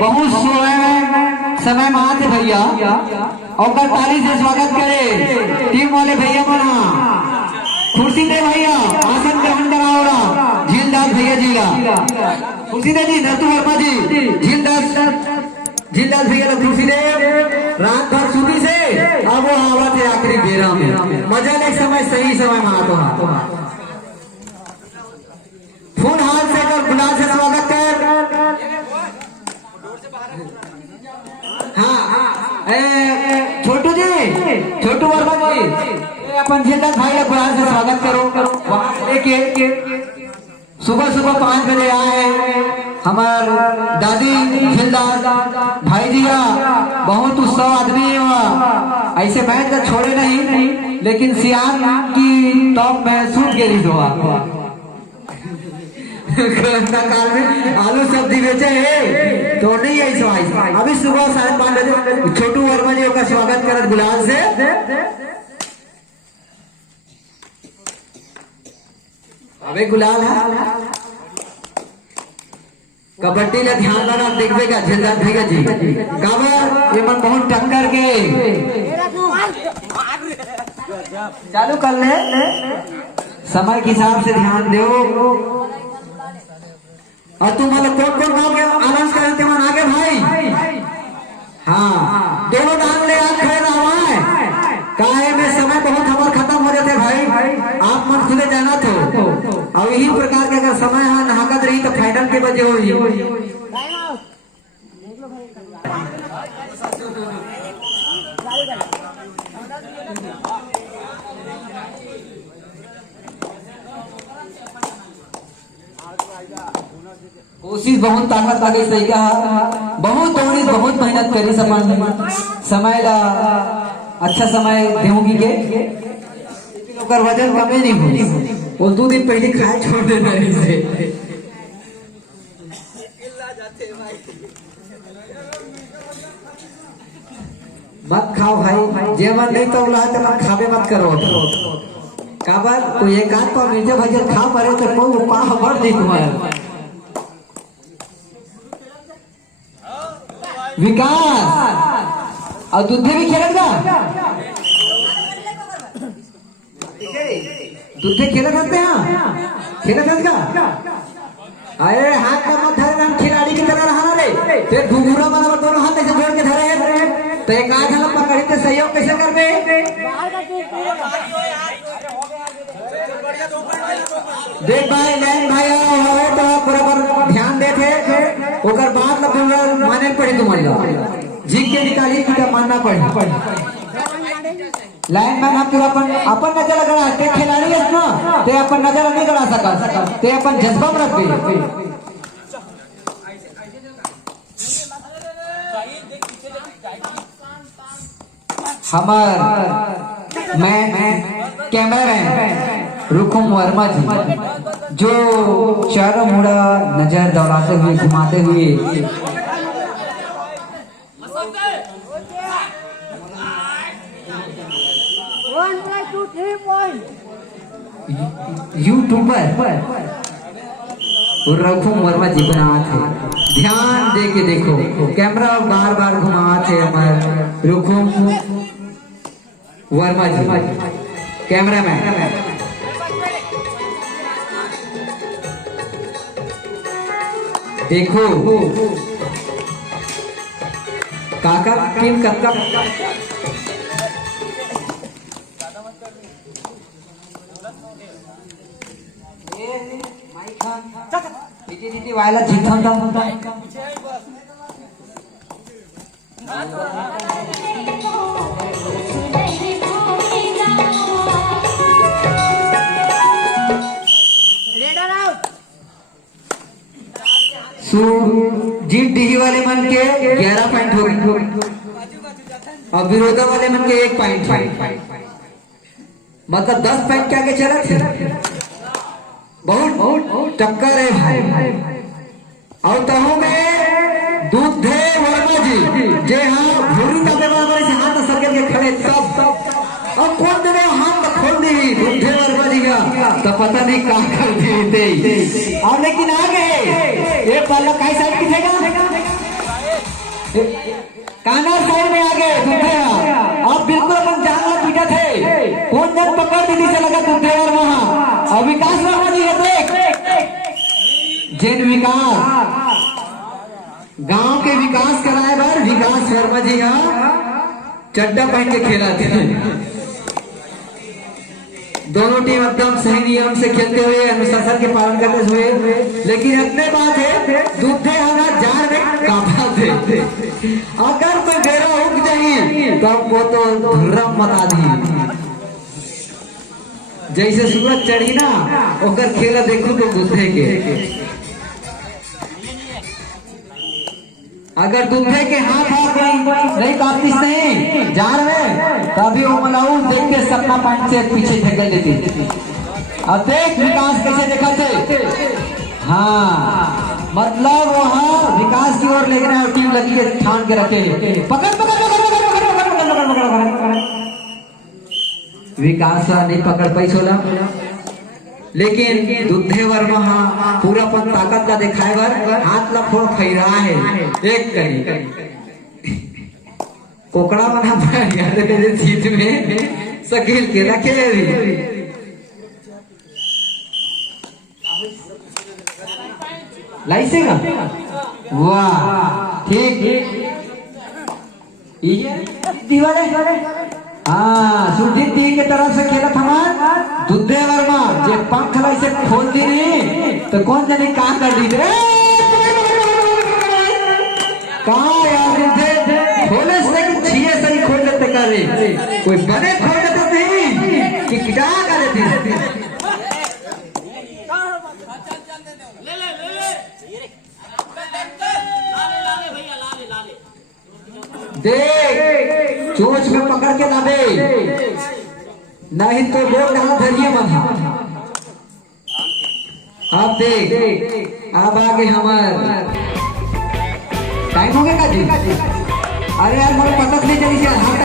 बहुत समय माते भैया और ताली से स्वागत करे टीम वाले भैया मना खुर्शी दे भैया आसन ग्रहण कराओ झीलदास भैया जी का खुर्शी दे जी नरतु वर्मा जी झीलदास भैया का खुर्शी दे रात भर सुबह से अब वो आवा थे आखिरी बेरा में मजा ले समय सही समय में आता फूल हाथ से कर गुलाब से स्वागत कर हाँ छोटू जी छोटू वर्मा जी अपन झीलदास भाई का गुलाब से स्वागत करो वहां से लेके सुबह सुबह 5 बजे आए हमार दादी झीलदास भाई जी का बहुत उत्सव आदमी हुआ ऐसे मैच का छोड़े नहीं लेकिन सियान की टॉप में सूट गेली हुआ काल में आलू सब्जी बेचे है तो नहीं है सवाई अभी सुबह 5:30 बजे छोटू वर्मा जी का स्वागत करत गुलाब से अबे गुलाल है कबड्डी ला ध्यान लगा देखबे का झीलदास भैया जी काबर ये मन बहुत टक्कर के चालू कर ले समय के हिसाब से ध्यान दो और तुम मतलब कौन गाँव के अनाउंस करते मन आगे भाई हाँ दोनों डांग ले आप खड़े रहा काहे में समय बहुत हमारे खत्म हो जाते भाई आप मन खुदे जाना तो और यही प्रकार के अगर समय हाँ नहाकत रही तो फाइनल के बजे हो कोशिश बहुत ताकत लगे सही कहा बहुत दौड़ी बहुत मेहनत करी समान समय ला अच्छा समय देहूंगी के ओकर वजन कमे नहीं हुई वो 2 दिन पहले खाए छोड़ देना इसे मत खाओ भाई जेवन नहीं तो मत खावे मत करो काबर तो एक आध तो नीचे भजन खा पड़े तो कोई उपाय बढ़ दी तुम्हारा विकास और दूधे भी खेलेगा दूधे खेले रहते हैं खेले रहेगा अरे हाथ का मत धरे हम खिलाड़ी की तरह रहा रे फिर घुंघरा मारा दोनों हाथ ऐसे जोड़ के धरे तो एक आध हम पकड़ी तो सहयोग कैसे कर दे देख भाई लैन भाई तो बराबर ध्यान देते ओकर बाद माने पड़े तुम्हारी जीत के निकाली कि मानना पड़े लाइन मैन हम पूरा अपन नजर लगा ते खिलाड़ी है ना ते अपन नजर नहीं गड़ा सका ते अपन जज्बा में रख गई हमार मैं कैमरामैन रुकुम वर्मा जी जो चारों मुड़ा नजर दौड़ाते हुए घुमाते हुए यूट्यूबर रुकुम वर्मा जी बना थे ध्यान दे के देखो कैमरा बार बार घुमा थे हमारे रुकुम वर्मा जी कैमरामैन देखो काका टीम कब दीदी वाला जीतन जीत डी वाले मन के 11 पॉइंट हो गए और विरोधा वाले मन के 1 पॉइंट मतलब 10 पॉइंट क्या के चला थे बहुत टक्कर है भाई और तहु में दूध थे वर्मा जी जे हाँ भूरी का बराबर से हाथ सर के खड़े सब अब कौन देने हाथ खोल दी दूध थे वर्मा जी का तो पता नहीं कहाँ कर दी और लेकिन आ गए ये पहला कई साइड किसेगा काना साइड में आगे दुधे अब बिल्कुल अपन जान लो पीटा थे कौन जन पकड़ दीदी से लगा दुधे और वहां और विकास वर्मा जी है देख जिन विकास गांव के विकास कराए बार विकास वर्मा जी यहाँ चड्डा पहन के खेला थे। दोनों टीम एकदम सही नियम से खेलते हुए अनुशासन के पालन करते हुए, लेकिन अपने बात है दूधे हमारा जार में काफा थे। अगर कोई बेरा उग जाए तो आपको तो धुर्रम मता दी जैसे सूरज चढ़ी ना ओकर खेला देखो तो दूधे के अगर दूधे के हाथ नहीं काटिस नहीं जार में तभी वो मलाऊ देख के सपना पॉइंट से पीछे धकेल देती। अब देख विकास कैसे देखा थे हाँ मतलब वहाँ विकास की ओर ले गए और टीम लगी के ठान के रखे पकड़ पकड़ विकास नहीं पकड़ पाई सोला लेकिन दुधे वर्मा पूरा अपन ताकत का दिखाए बार हाथ ला फोड़ फैरा है एक कहीं कोकड़ा बना पाया सीट में सकेल के रखे लाइसेगा वाह ठीक दीवार हाँ सुधीर दी के तरफ से खेला था दुधे वर्मा जे पंख लाई से खोल दी नहीं तो कौन जाने कहाँ कर दी कहाँ यार दुधे खोले से कि छिए सही खोल देते करे कोई बने खोल देते नहीं कि किटा कर देती देख चोच में पकड़ के ना दे नहीं तो बोल कहा धरिए बना अब देख अब आगे हमार टाइम हो गया जी अरे यार मुझे पता नहीं चली